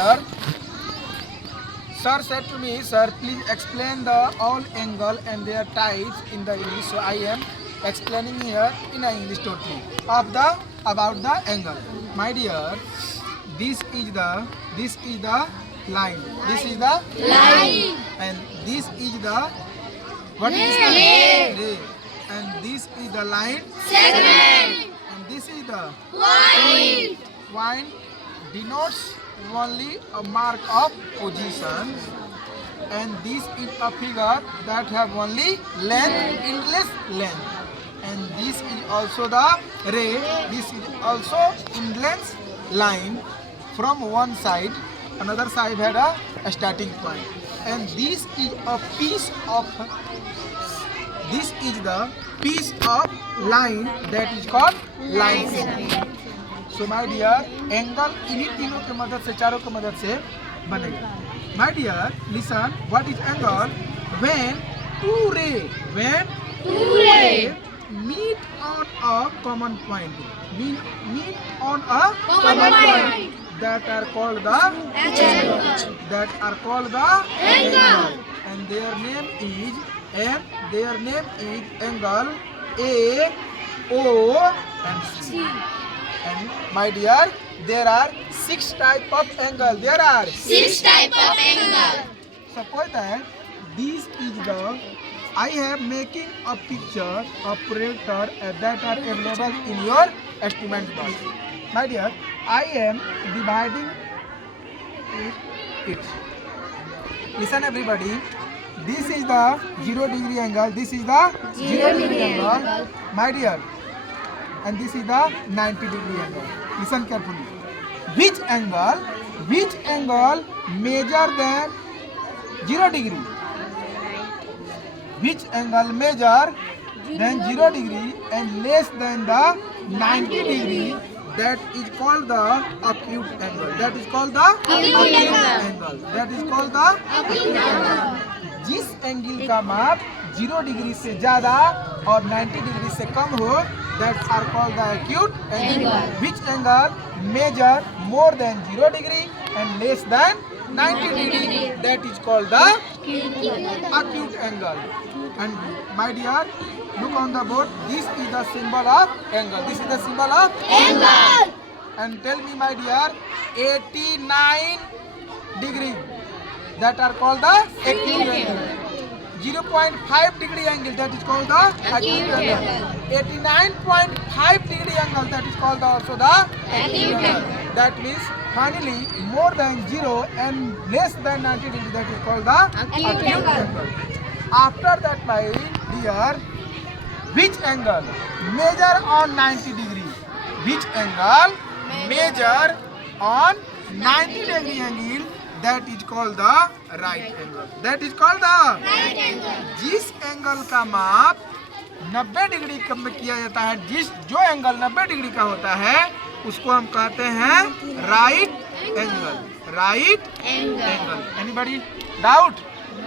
Sir, sir said to me, sir, please explain the all angle and their types in the English. So I am explaining here in English totally of the about the angle. My dear, this is the line. This is the Line. and this is the what is the Ray. ray. And this is the line Segment. and this is the Point. point denotes only a mark of position, and this is a figure that have only length, endless length, and this is also the ray. This is also endless line from one side, another side had a starting point, and this is a piece of line that is called line segment. So my dear angle इन्हीं तीनों के मदद से चारों के मदद से बनेगा. My dear listen what is angle when two ray meet on a common point meet on a common point that are called the angle, and their name is angle A, O and C. And my dear, there are 6 type of angle. There are 6 type of angle. suppose that this is the I am making a picture of projector that are available in your estimate box. My dear, I am dividing it. Listen everybody. This is the 0 degree angle. This is the 0 degree angle. My dear. And this is the 90 degree angle. Listen carefully. Which angle measure than 0 degree? Which angle measure than 0 degree and less than the 90 degree? That is called the acute angle. That is called the acute angle. That is called the acute angle. जिस angle का माप 0 degree से ज्यादा और 90 degree से कम हो, that are called the acute angle. Which angle measure more than 0 degree and less than 90 degree? That is called the acute angle. And my dear, look on the board. This is the symbol of angle. This is the symbol of Angle. And tell me, my dear, 89 degree. That are called the acute angle. 0.5 degree angle, that is called the acute angle. 89.5 degree angle, that is called also the acute angle. That means finally more than 0 and less than 90 degree, that is called the acute angle. After that, my dear, which angle measure on 90 degree? Which angle measure on 90 degree angle? That is called the right angle. That is called the Right angle. जिस angle का माप 90 degree में किया जाता है, जो angle 90 degree का होता है, उसको हम कहते हैं right angle. Right angle. Anybody doubt?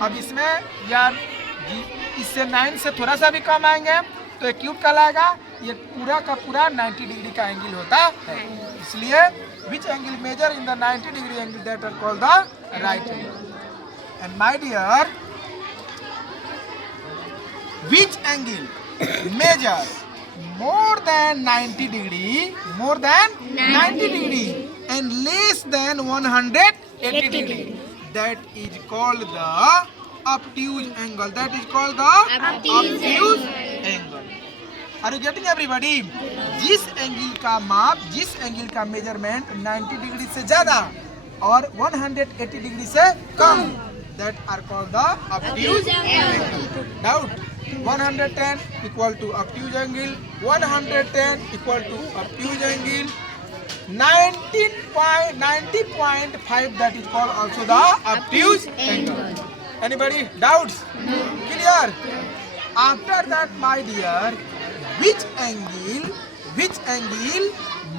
अब इसमें यार इससे 9 से थोड़ा सा भी कम आएंगे तो एक्यूट कहलाएगा. ये पूरा का पूरा 90 डिग्री का एंगल होता है. इसलिए which angle measure in the 90 degree angle, that are called the right angle. And my dear, which angle measure more than 90 degree and less than 180 degree? That is called the obtuse angle. That is called the obtuse angle. Are you getting everybody? जिस angle का माप, जिस angle का measurement 90 degree से ज्यादा और 180 degree से कम, that are called the obtuse angle. Doubt? 110 equal to obtuse angle, 110 equal to obtuse angle, 90.5, that is called also the obtuse angle. Anybody doubts? Clear? After that, my dear, which angle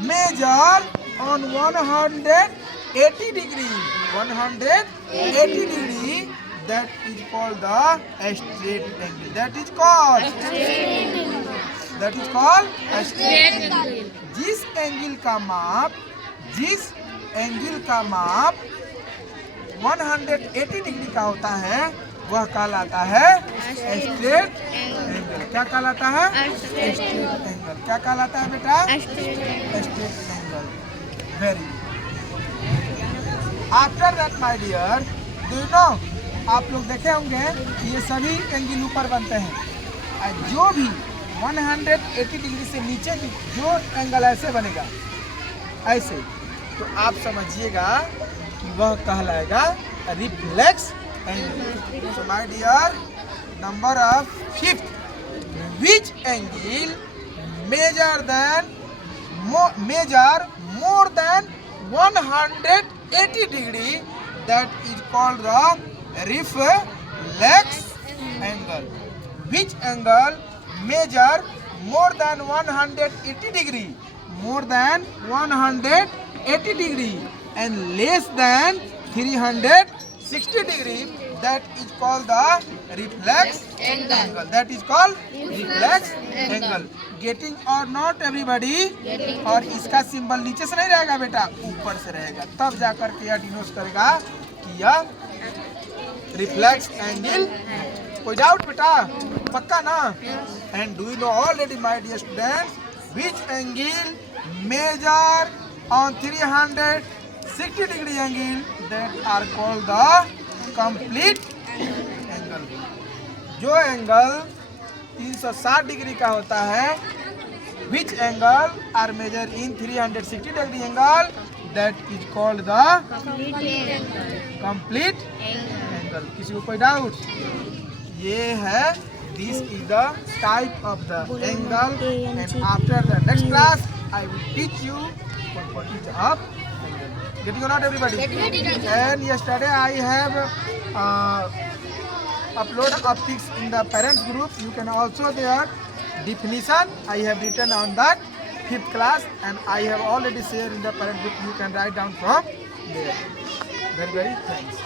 measure on 180 degree? 180 degree, that is called the straight angle. That is called straight angle. जिस angle का माप 180 degree का होता है वह कहलाता है straight angle. क्या कहलाता है? Straight angle. क्या कहलाता है बेटा? Straight angle. Very. After that my dear, do you know, आप लोग देखे होंगे कि ये सभी एंगल ऊपर बनते हैं। जो भी 180 डिग्री से नीचे की जो एंगल ऐसे बनेगा, ऐसे, तो आप समझिएगा कि वह कहलाएगा reflex angle. So my dear, number of 5th, which angle measure more than 180 degree, that is called the reflex angle. Which angle measure more than 180 degree, more than 180 degree and less than 360 degree, that is called the reflex angle. That is called reflex angle. Getting or not everybody? और इसका symbol नीचे से नहीं रहेगा बेटा, ऊपर से रहेगा, तब जाकर के यह डिनोट करेगा कि यह रिफ्लेक्स एंगल। कोई डाउट बेटा? पक्का ना? And do you know already my dear students, which angle measure on 360 degree angle, that are called the complete angle. जो एंगल 360 डिग्री का होता है, which angle are measured in 360 degree angle, that is called the complete angle. किसी को कोई doubt? ये है, this is the type of the angle, and after the next class I will teach you what is up angle. Getting or not everybody? And yesterday I have upload a pics in the parents group. You can also there definition I have written on that 5th class, and I have already shared in the parent group. You can write down from there. Very thanks.